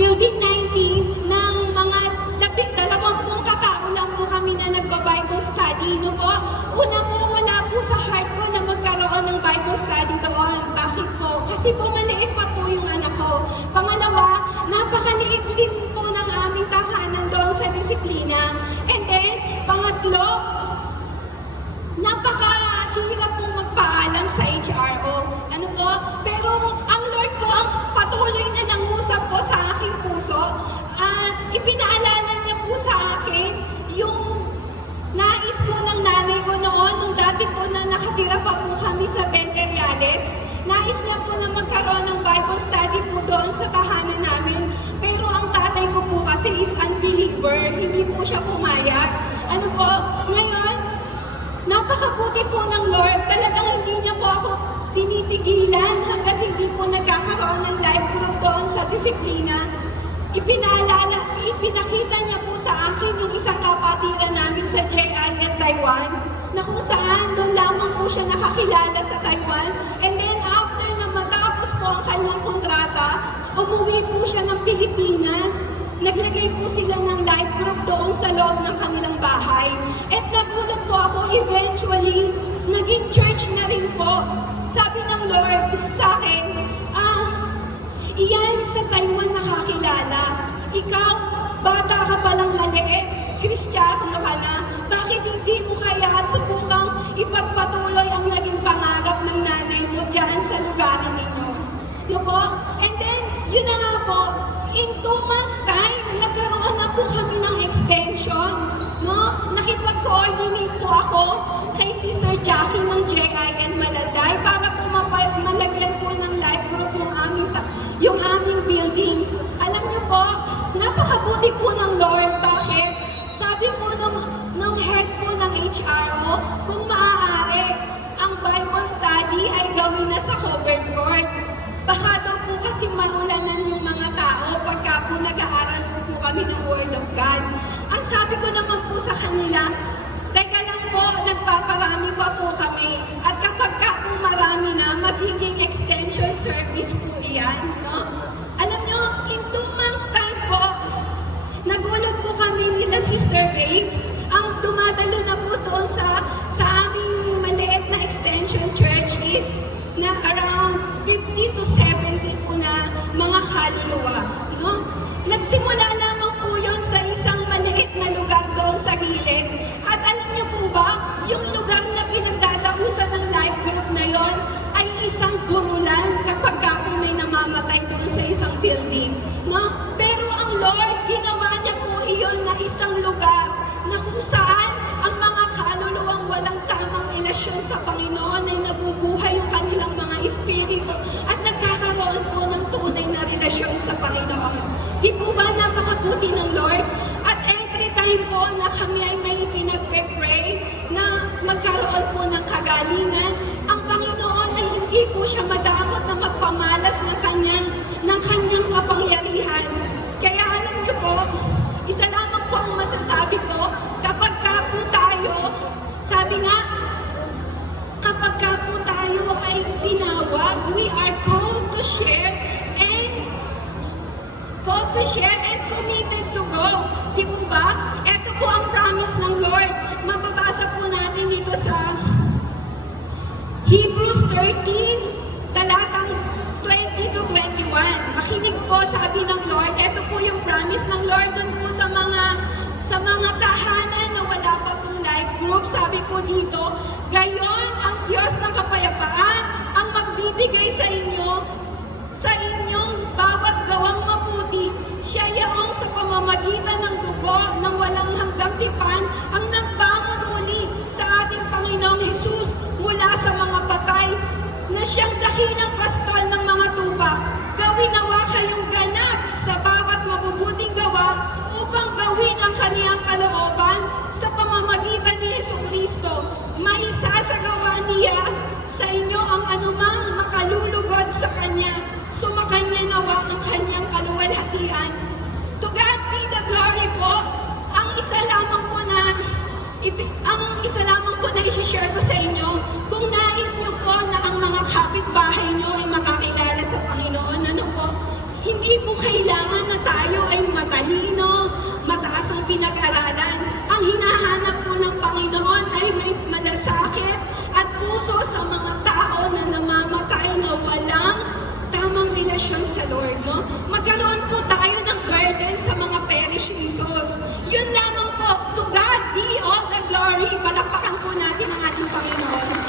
Building 19 ng mga 20 katao lang po kami na nagba-Bible study. No po? Una po, wala po sa heart ko na magkaroon ng Bible study doon. Bakit po? Kasi po maliit pa po yung anak ko. Pangalawa, napakaliit din po ng aming tahanan doon sa disiplina. And then, pangatlo, napakahirap pong magpaalam sa HRO. Ano po? Pero ang Lord po ang patuloy na nangusap po sa aking puso. Ipinaalala niya po sa akin yung nais po ng nanay ko noon, nung dati po na nakatira pa po kami sa Benteriales. Nais niya po na magkaroon ng Bible study po doon sa tahanan namin. Pero ang tatay ko po kasi is unbeliever, hindi po siya pumayag. Ano po? Ngayon, napakabuti po ng Lord. Talagang hindi niya po ako tinitigilan hanggang hindi po nagkakaroon ng life group doon sa disiplina. Ipinakita niya po sa akin yung isang kapatiran namin sa JIN Taiwan, na kung saan doon lamang po siya nakakilala sa Taiwan. And then after na matapos po ang kanyang kontrata, umuwi po siya ng Pilipinas. Naglagay po sila ng life group doon sa loob ng kanilang bahay. At nagulat po ako, eventually, naging church na rin po. Sabi ng Lord sa akin, iyan sa Taiwan nakakilala. Ikaw, bata ka palang maliit, Kristiyano ka na, bakit hindi mo kaya subukang ipagpatuloy ang naging pangarap ng nanay mo dyan sa lugar ninyo? No po? And then, yun na nga po, in 2 months time, nagkaroon na po kami ng extension. No? Nakipag-coordinate po ako kay Sister Jackie ng JIN Malalday para po malagyan po ng life group yung aming building. Alam niyo po, napakabuti po ng Lord. Bakit? Sabi po ng head po ng HRO, kung maaari, ang Bible study ay gawin na sa covered court. Baka daw po kasi maulanan yung mga tao pagka po nag-aaral po kami ng Word of God. Ang sabi ko naman po sa kanila, teka lang po, nagpaparami pa po kami. At kapag ka po marami na, magiging extension service po iyan. No? Alam nyo, in 2 months time po, nagulat po kami nila Sister Babes, ang dumadalo na po doon sa aming maliit na extension church is na around 50 to 70 po na mga kaluluwa. No? Nagsimula lamang po yun sa isang maliit na lugar doon sa gilid. At alam niyo po ba, yung lugar na pinagdadausan ng life group na yon ay isang burulan kapag po may namamatay doon sa isang building. No? Pero ang Lord, ginawa niya po iyon na isang lugar na kung saan ang mga kaluluwang walang tamang relasyon sa Panginoon ay nabubuhay yung kanilang mga espiritu at nagkakaroon po ng tunay na relasyon sa Panginoon. Di po ba napakabuti ng Lord? At every time po na kami ay may pinagpe-pray na magkaroon po ng kagalingan, ang Panginoon ay hindi po siya madamot na magpamalas ng kanyang kapangyarihan. Kaya alam niyo po, isa lamang po ang masasabi ko, kapag ka po tayo, sabi nga, kapag ka po tayo ay tinawag, we are called to share and committed to go. Di po ba? Ito po ang promise ng Lord. Mababasa po natin dito sa Hebrews 13, talatang 20 to 21. Makinig po, sabi ng Lord. Ito po yung promise ng Lord dun po sa mga tahanan na wala pa pong life group. Sabi po dito, gayon ang Diyos ng kapayapaan ang magbibigay sa inyong bawat gawang mabuti. Siya yaong sa pamamagitan ng dugo ng walang hanggang tipan ang nagbangon muli sa ating Panginoong Hesus mula sa mga patay na siyang dakilang pastol ng mga tupa. Gawin nawa kayong ganap sa bawat mabubuting gawa upang gawin ang kaniyang kalooban sa pamamagitan ni Jesucristo. Maisasagawa niya sa inyo ang anumang makalulugod sa Yun lamang po. To God be all the glory. Palakpakan po natin ang ating Panginoon.